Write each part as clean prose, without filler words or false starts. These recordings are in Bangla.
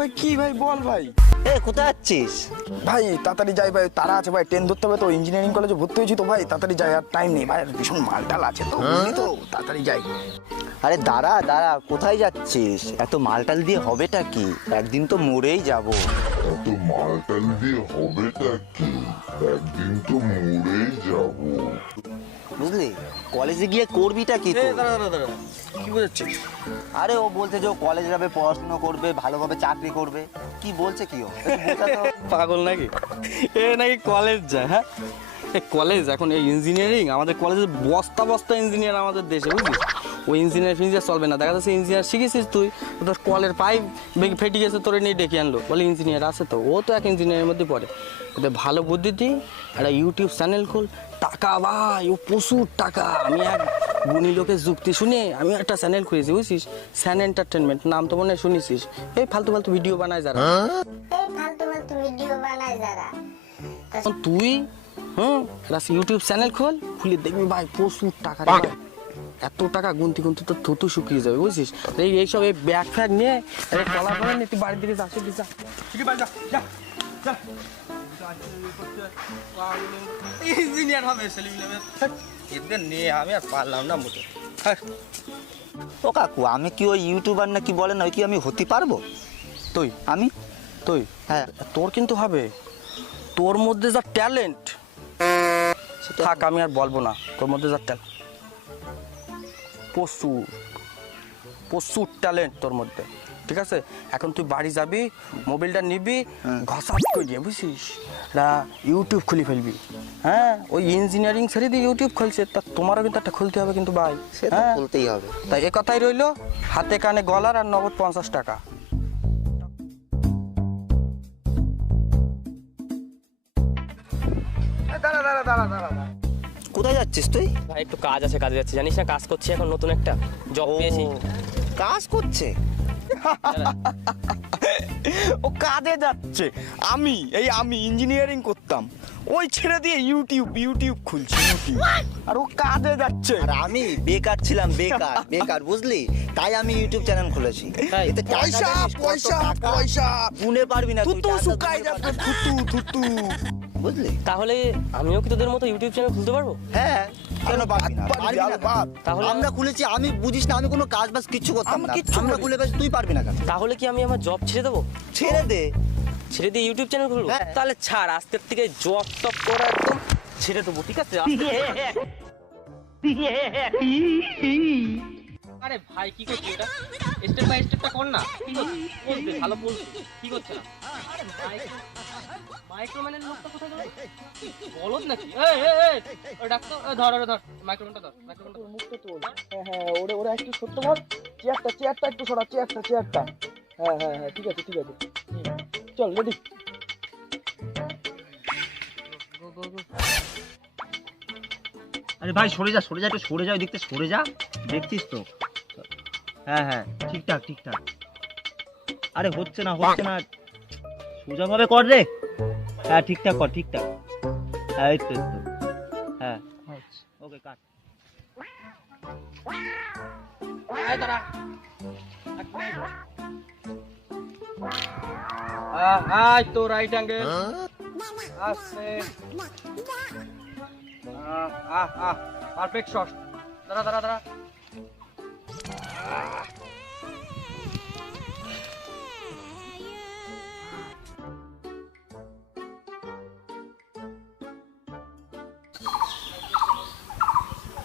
ভাই কি ভাই বল ভাই। এ কোথায় যাচ্ছিস? ভাই তাড়াতাড়ি যাই ভাই, তারা আছে ভাই, ট্রেন ধরতে হবে তো, ইঞ্জিনিয়ারিং কলেজে ভর্তি হয়েছি তো ভাই, তাড়াতাড়ি যাই, আর টাইম নেই ভাই, আর ভীষণ মালটাল আছে তো বুঝলি তো, তাড়াতাড়ি যাই। আরে দাঁড়া দাঁড়া, কোথায় যাচ্ছিস? এত মালটাল দিয়ে হবেটা কি? একদিন তো মরেই যাব। এত মালটাল দিয়ে হবেটা কি? একদিন তো মরেই যাব। বুঝলি, কলেজে গিয়ে করবিটা কি তুই? কি বোঝাচ্ছিস? আরে ও বলছে যে ও কলেজ যাবে, পড়াশোনা করবে, ভালোভাবে চাকরি করবে। কি বলছে কি ও? একটু বোঝা তো। পাগল নাকি? এ নাকি কলেজ যায়? হ্যাঁ, এই কলেজ এখন এই ইঞ্জিনিয়ারিং, আমাদের কলেজে বস্তা বস্তা ইঞ্জিনিয়ার আমাদের দেশে, বুঝলিস? ওই ইঞ্জিনিয়ার ফিঞ্জিনিয়ার চলবে না। দেখা যাচ্ছে ইঞ্জিনিয়ার শিখেছিস তুই, তোর কলের পাইপ ফেটে গেছে, তোরে নিয়ে ডেকে আনলো, বলে ইঞ্জিনিয়ার আছে তো, ও তো এক ইঞ্জিনিয়ারের মধ্যে পড়ে। ওদের ভালো বুদ্ধি দিই, একটা ইউটিউব চ্যানেল খোল, টাকা ভাই, ও প্রচুর টাকা। আমি এক গুণী লোকের যুক্তি শুনে আমি একটা চ্যানেল খুলেছি, বুঝছিস? স্যান এন্টারটেনমেন্ট নাম তো মনে হয় শুনেছিস। এই ফালতু ফালতু ভিডিও বানায় যারা, এখন তুই একটা ইউটিউব চ্যানেল খোল, খুলে দেখবি ভাই প্রচুর টাকা রে ভাই। এত টাকা গুনতি গুনতি তো থুতু শুকিয়ে যাবে, বুঝছিস? এইসব এই ব্যাগ ফ্যাগ নিয়ে কলা করে নিয়ে তুই বাড়ির দিকে যাস, যা ঠিক আছে, যা যা। ইঞ্জিনিয়ার হবে এদের নিয়ে আমি আর পারলাম না মোটে। ও কাকু, আমি কি ওই ইউটিউবার না কি বলে না, ওই কি আমি হতে পারবো? তুই তুই হ্যাঁ, তোর কিন্তু হবে, তোর মধ্যে যা ট্যালেন্ট থাক, আমি আর বলবো না। তোর মধ্যে যা ট্যালেন্ট, প্রচুর প্রচুর ট্যালেন্ট তোর মধ্যে, ঠিক আছে? এখন তুই বাড়ি যাবি, মোবাইলটা নিবি, ঘসাত করে দিয়ে, বুঝছিস, ইউটিউব খুলে ফেলবি। হ্যাঁ, ওই ইঞ্জিনিয়ারিং ছেড়ে দিয়ে ইউটিউব খুলছে, তা তোমারও কিন্তু একটা খুলতে হবে কিন্তু ভাই। সে তো হ্যাঁ, বলতেই হবে। তাই এ কথাই রইলো, হাতে কানে গলার আর নগদ 50 টাকা। দাঁড়া দাঁড়া দাঁড়া দাঁড়া, কোথায় যাচ্ছিস তুই? ভাই একটু কাজ আছে, কাজে যাচ্ছি, জানিস না? কাজ করছি এখন, নতুন একটা জব পেয়েছি। কাজ করছে? ও কাজে যাচ্ছে, আমি ইঞ্জিনিয়ারিং করতাম, ওই ছেড়ে দিয়ে ইউটিউব খুলছি, ইউটিউব, আর ও কাজে যাচ্ছে। আর আমি বেকার ছিলাম, বেকার বুঝলি, তাই আমি ইউটিউব চ্যানেল খুলেছি। তাই? এতে টাকা পয়সা জানিস কত পয়সা টাকা? পয়সা গুনে পারবি না তুই, থুতু টাকা শুকাই গুনে যাবে, পারবি না। থুতু বুঝলি? তাহলে আমিও কি তোদের মতো ইউটিউব চ্যানেল খুলতে পারবো? হ্যাঁ, কেন পারবি না? পারবি, পারবি না আরো কেন? বাদ। তাহলে আমরা খুলেছি, আমি বুঝিস না, আমি কোনো কাজ বাজ কিচ্ছু করতাম আমরা না, কিচ্ছু আমরা করি। খুলে বেশ, তুই পারবি না কেন? তাহলে কি আমি আমার জব ছেড়ে দেবো? ছেড়ে দে। ছেড়ে দিয়ে ইউটিউব চ্যানেল খুলবো? হ্যাঁ। তাহলে ছাড়, আজকের থেকে জব টপ করে একদম ছেড়ে দেবো, ঠিক আছে? আরে ভাই কি করছিস এটা? স্টেপ বাই স্টেপটা কর না। কি করছিস? বলতে ভালো বলছিস। কি করছিস না? আরে মাইক্রোম্যানের লোকটা কোথায় গেল? বলত নাকি? ওই ডাক্তার, ধর মাইক্রোম্যানটা ধর, মাইক্রোম্যানটা ধর। মুখটা তোল, হ্যাঁ ওরা একটু সত্য বল, চেয়ারটা একটু সরা, চেয়ারটা, হ্যাঁ ঠিক আছে, চল রেডি। আরে ভাই সরে যা একটু সরে যা, দেখতে সরে যা, দেখছিস তো? হ্যাঁ ঠিকঠাক। আরে হচ্ছে না, সোজা ভাবে কর রে। হ্যাঁ ঠিকঠাক কর, হ্যাঁ এই তো হ্যাঁ ওকে কাট। আয় তো রাইট অ্যাঙ্গেল আসছে, পারফেক্ট শট। দাঁড়া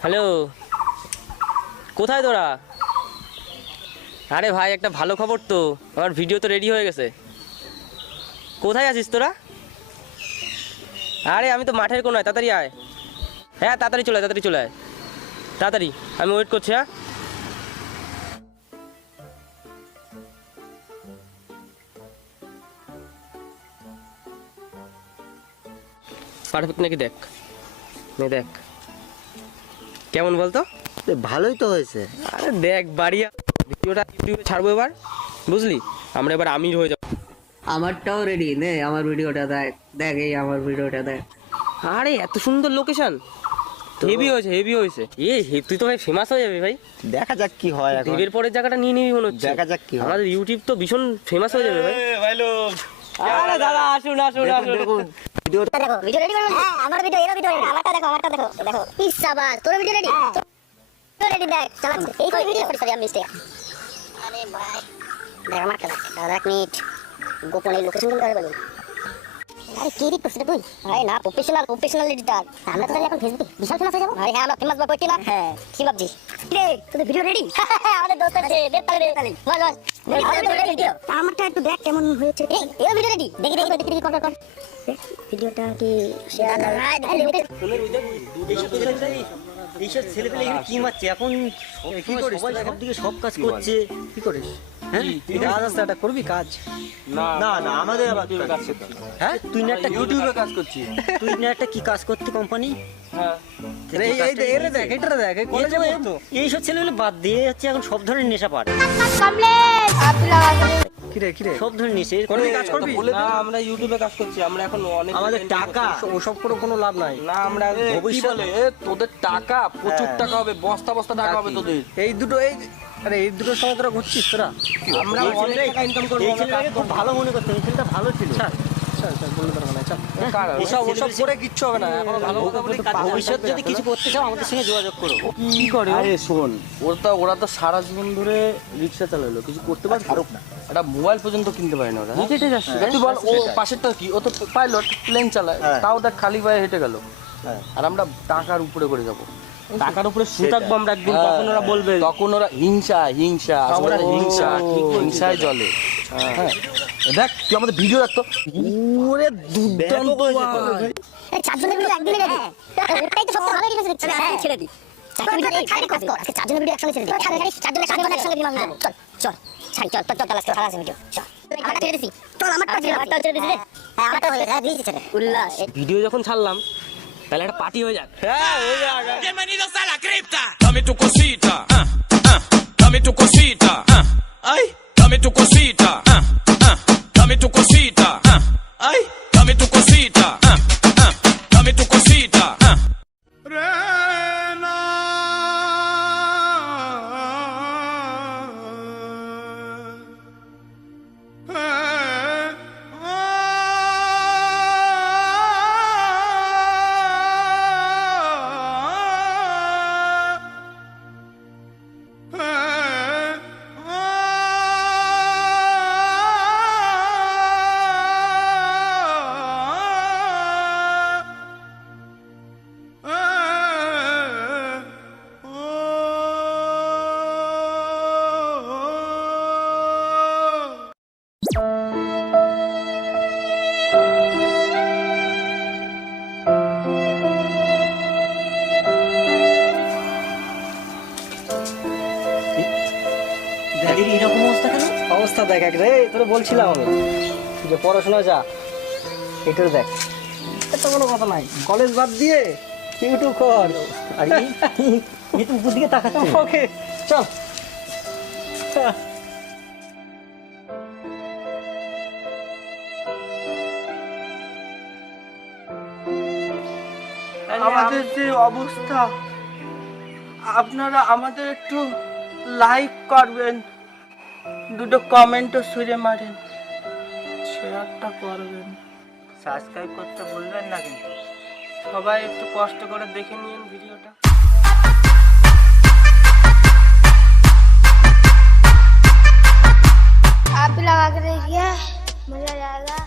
হ্যালো, কোথায় তোরা? আরে ভাই একটা ভালো খবর তো, আমার ভিডিও তো রেডি হয়ে গেছে। কোথায় আছিস তোরা? আরে আমি তো মাঠের কোনায়, তাড়াতাড়ি আয়। হ্যাঁ তাড়াতাড়ি চলে আয়, তাড়াতাড়ি, আমি ওয়েট করছি। হ্যাঁ পারফেক্ট নাকি দেখ, দেখ কেমন বলতো? ভালোই তো হয়েছে। আরে দেখ বাড়িয়া, ভিডিওটা ইউটিউবে ছাড়বো এবার, বুঝলি? আমরা এবার আমির হয়ে যাবো। আমারটাও রেডি নে, আমার ভিডিওটা দেখ, এই আমার ভিডিওটা দেখ। আরে এত সুন্দর লোকেশন, হেভি হয়েছে হেভি হয়েছে। তুই তো ভাই ফেমাস হয়ে যাবে ভাই। দেখা যাক কি হয় এখন। দেবের পরের জায়গাটা নিয়ে নিবি মনে হচ্ছে। দেখা যাক কি হয়। আমাদের ইউটিউব তো ভীষণ ফেমাস হয়ে যাবে ভাই। ভাই লোক আরে দাদা আসুন আসুন আসুন। দেখুন ভিডিওটা দেখো ভিডিও রেডি করো। হ্যাঁ আমার ভিডিও এর ভিডিও রেডি। আমারটা দেখো দেখো। ইস সাবাস তোর ভিডিও রেডি। তোর রেডি দেখ চালাচ্ছি। এই কই ভিডিও সরি আমি মিস্টেক। আরে ভাই দেখ আমারটা দেখ। দাদা এক মিনিট গোপনে লোকেশন কোন করে বলুন। আরে কি এডিট করছিস তুই? আরে না প্রফেশনাল এডিটর। আমরা তো তাহলে এখন ফেসবুকে বিশাল ফেমাস হয়ে যাবো। আরে হ্যাঁ আমরা ফেমাস বা কইছি না। হ্যাঁ কি ভাবছিস? রে তোর ভিডিও রেডি? আমাদের দোস্ত আছে দেখ তাহলে বল ভিডিও আমারটা একটু দেখ কেমন হয়েছে। এই ভিডিও রেডি দেখি কর ভিডিওটা কি শেয়ার এইসব ছেলেপেলে এগুলো কি মারছে এখন? সবাই সব দিকে সব কাজ করছে। কি করিস? হ্যাঁ কাজ আছে একটা করবি কাজ? না না আমাদের আবার কাজ করতে। হ্যাঁ তুই না একটা ইউটিউবে কাজ করছি। তুই না একটা কি কাজ করতে কোম্পানি? হ্যাঁ এটা দেখ এটা দেখ এই কলেজে পড়তো। এইসব ছেলেগুলো বাদ দিয়ে যাচ্ছে এখন সব ধরনের নেশা পারে। কিরে সব ধরনের নেশা করবি কাজ করবি? না আমরা ইউটিউবে কাজ করছি। আমরা এখন অনেক আমাদের টাকা ওসব করে কোনো লাভ নাই। না আমরা ভবিষ্যৎ বলে তোদের টাকা প্রচুর টাকা হবে, বস্তা বস্তা টাকা হবে তোদের। এই দুটো এই দুটোর সঙ্গে তোরা ঘুরছিস তোরা? আমরা অনেক টাকা ইনকাম করবো। এই ছেলেটাকে খুব ভালো মনে করতাম, এই ছেলেটা ভালো ছিল। বলতে পারবো না। ওসব করে কিচ্ছু হবে না। এখনো ভালো ভবিষ্যৎ যদি কিছু করতে চাও আমাদের সঙ্গে যোগাযোগ করো। কি করে? আরে শোন, ওরা তো সারা জীবন ধরে রিক্সা চালালো, কিছু করতে পারছে না। একটা মোবাইল পর্যন্ত কিনতে পারে না ওরা। হেঁটে যাচ্ছে। তুই বল ও পাশেরটা কি? ও তো পাইলট, প্লেন চালায়, তাও দেখ খালি পায়ে হেঁটে গেল। আর আমরা টাকার উপরে করে যাবো। টাকার উপরে শুয়ে থাকবো আমরা একদিন। তখন ওরা বলবে, তখন ওরা হিংসায় জলে। হ্যাঁ দেখ তুই আমাদের ভিডিও দেখতো ওরে দুর্দান্ত এই চারজনের ভিডিও একদিনে রেডি। ওটাই তো সবচেয়ে ভালো এডিট হচ্ছে। হ্যাঁ ছেড়ে দি। চারজনের ভিডিও একসাথে কাজ কর। আজকে চারজনের ভিডিও একসঙ্গে ছেড়ে দি। চারজনের সাথে একসঙ্গে দিলাম। চল লাস্ট খারাপ আছে ভিডিও। চল আমারটা ছেড়ে দিছি। চল আমারটা ছেড়ে দিছি রে। হ্যাঁ আমারটা হয়ে গেছে। দিয়েছি ছেড়ে। উল্লাস ভিডিও যখন ছাড়লাম তাহলে একটা পার্টি হয়ে যাক। Bienvenidos a la cripta. Dame tu cosita, dame tu cosita, ay, dame tu cosita, dame tu cosita, ay, dame tu cosita, dame tu cosita. গাড়ির এরকম অবস্থা কেন? অবস্থা দেখ এক রে, তোরা বলছিলাম আমি যে পড়াশোনা যা, এটা দেখ। এটা কোনো কথা নাই, কলেজ বাদ দিয়ে ইউটিউব কর। আর এই তো উপর দিকে তাকাচ্ছে। ওকে চল। আমাদের যে অবস্থা, আপনারা আমাদের একটু লাইক করবেন, দুটো কমেন্টও ছুঁড়ে মারেন, শেয়ারটা করবেন, সাবস্ক্রাইব করতে ভুলবেন না কিন্তু। সবাই একটু কষ্ট করে দেখে নিন ভিডিওটা। आप भी लगा के देखिए, मजा आएगा।